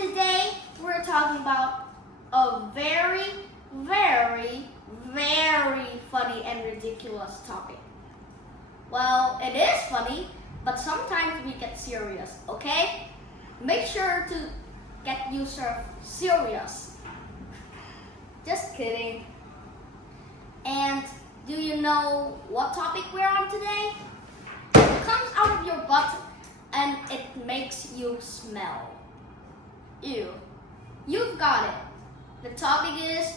today we're talking about a very, very, very funny and ridiculous topic. Well, it is funny, but sometimes we get serious, okay? Make sure to get yourself serious. Just kidding. And do you know what topic we're on today? It comes out of your butt and it makes you smell. Ew. You've got it. The topic is,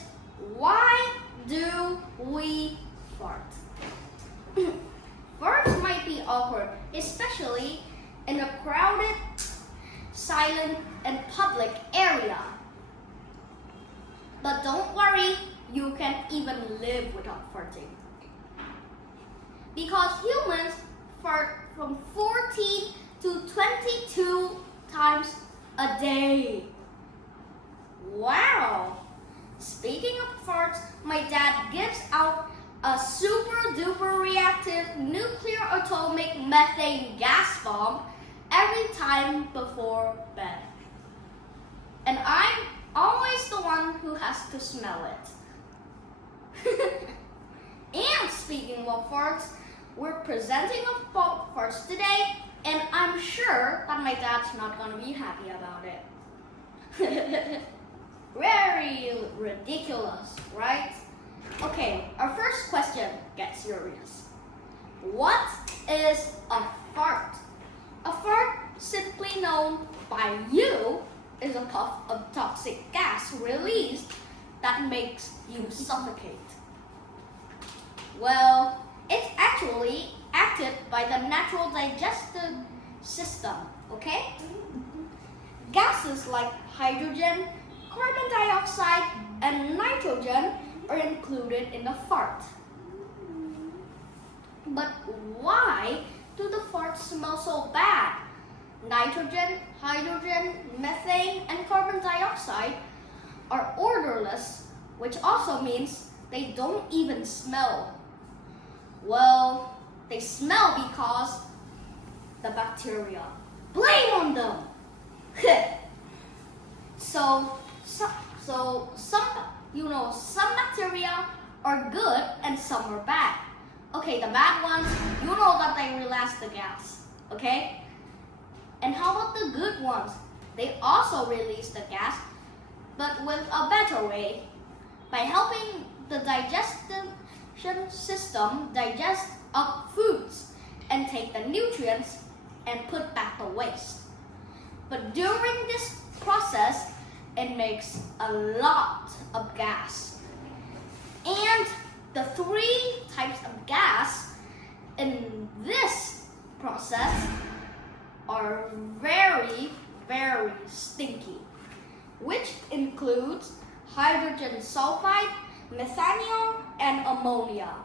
why do we fart? Farts might be awkward, especially in a crowded, silent, and public area. But don't worry, you can even live without farting. Because humans fart from 14 to 22 times a day. Wow! Speaking of farts, my dad gives out a super duper reactive nuclear atomic methane gas bomb every time before bed. And I'm always the one who has to smell it. And speaking of farts, we're presenting a farts today, and I'm sure that my dad's not going to be happy about it. Very ridiculous, right? Okay, our first question gets serious. What is a fart? A fart, simply known by you, is a puff of toxic gas released that makes you suffocate. Well, it's actually acted by the natural digestive system, okay? Gases like hydrogen, carbon dioxide, and nitrogen are included in the fart. But why do the farts smell so bad? Nitrogen, hydrogen, methane, and carbon dioxide are odorless, which also means they don't even smell. Well, they smell because the bacteria. Blame on them! So some bacteria are good and some are bad. Okay, the bad ones, you know that they release the gas, okay? And how about the good ones? They also release the gas, but with a better way. By helping the digestion system digest up foods and take the nutrients and put back the waste. But during this process, it makes a lot of gas. And the three types of gas in this process are very, very stinky, which includes hydrogen sulfide, methanol, and ammonia.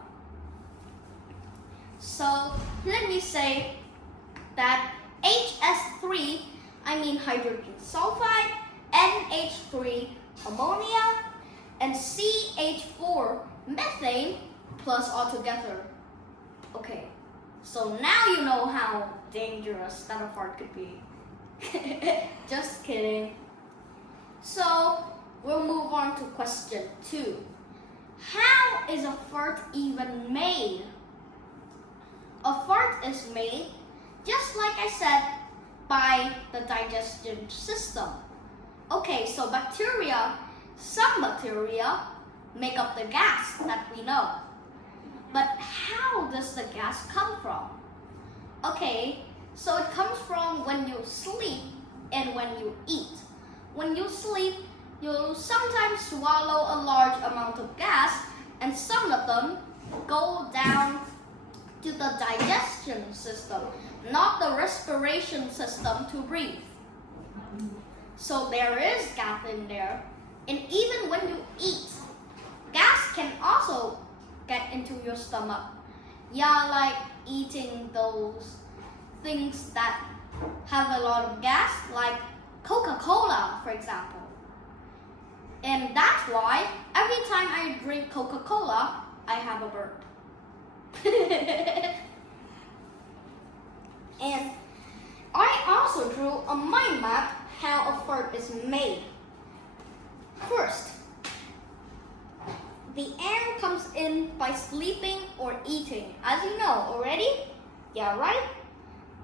So let me say that HS3, hydrogen sulfide, NH3 ammonia, and CH4 methane plus altogether. Okay, so now you know how dangerous that a fart could be. Just kidding. So we'll move on to question 2. How is a fart even made? A fart is made, just like I said, by the digestion system. Okay, so some bacteria make up the gas that we know. But how does the gas come from? Okay, so it comes from when you sleep and when you eat. When you sleep, you'll sometimes swallow a large amount of gas, and some of them go down to the digestion system, not the respiration system to breathe. So there is gas in there. And even when you eat, gas can also get into your stomach. Yeah, like eating those things that have a lot of gas, like Coca-Cola, for example. And that's why every time I drink Coca-Cola, I have a burp. And I also also drew a mind map how a fart is made. First, the air comes in by sleeping or eating, as you know already. Yeah, right?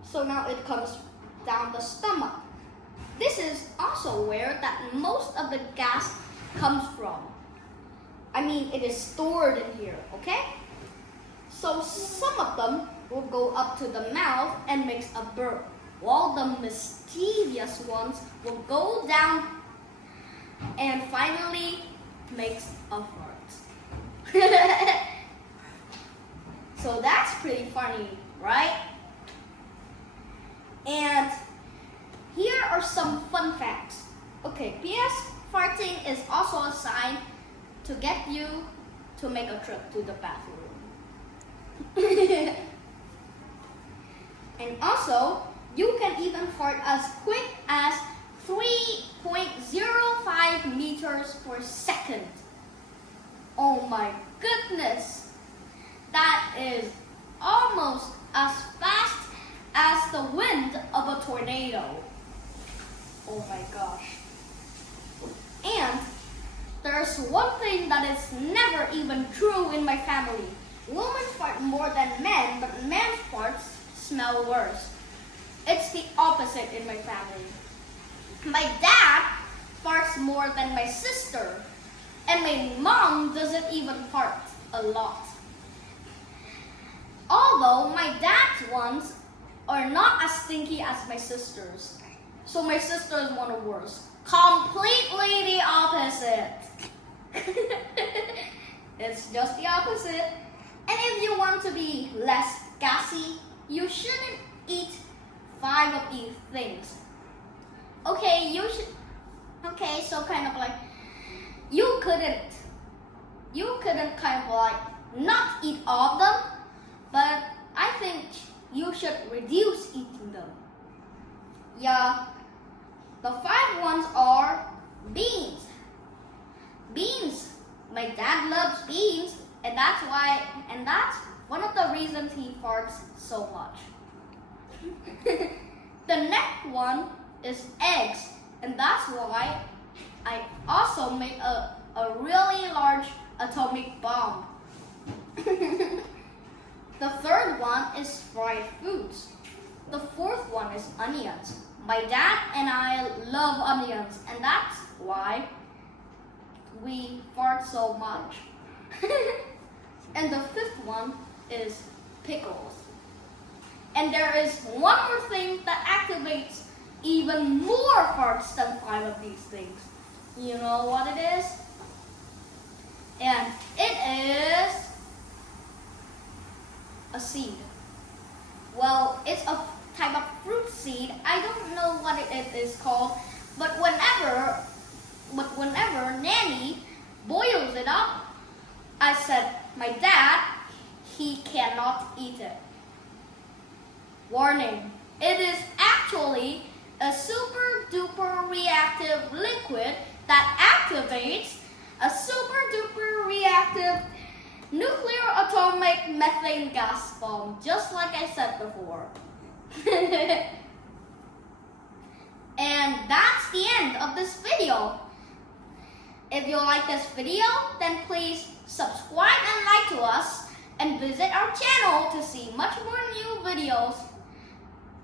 So now it comes down the stomach. This is also where that most of the gas comes from. I mean, it is stored in here, okay? So some of them will go up to the mouth and makes a burp, while the mischievous ones will go down and finally makes a fart. So that's pretty funny, right? And here are some fun facts. Okay, P.S. Farting is also a sign to get you to make a trip to the bathroom. And also, you can even fart as quick as 3.05 meters per second. Oh my goodness! That is almost as fast as the wind of a tornado. Oh my gosh. And there's one thing that is never even true in my family. Women fart more than men, but men's farts smell worse. It's the opposite in my family. My dad farts more than my sister, and my mom doesn't even fart a lot. Although my dad's ones are not as stinky as my sister's. So my sister is one of worse. Completely the opposite. It's just the opposite. And if you want to be less gassy, you shouldn't eat 5 of these things. Okay, so kind of like you couldn't kind of like not eat all of them, but I think you should reduce eating them. Yeah, the 5 ones are beans. Beans. My dad loves beans, and that's one of the reasons he farts so much. The next one is eggs, and that's why I also make a really large atomic bomb. The third one is fried foods. The fourth one is onions. My dad and I love onions, and that's why we fart so much. And the fifth one is pickles. And there is one more thing that activates even more farts than 5 of these things. You know what it is? And it is a seed. Well, it's a type of fruit seed. I don't know what it is called, but whenever Nanny boils it up, I said, my dad, he cannot eat it. Warning, it is actually a super duper reactive liquid that activates a super duper reactive nuclear atomic methane gas bomb, just like I said before. And that's the end of this video. If you like this video, then please subscribe and like to us and visit our channel to see much more new videos.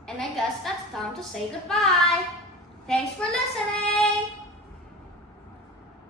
And I guess that's time to say goodbye. Thanks for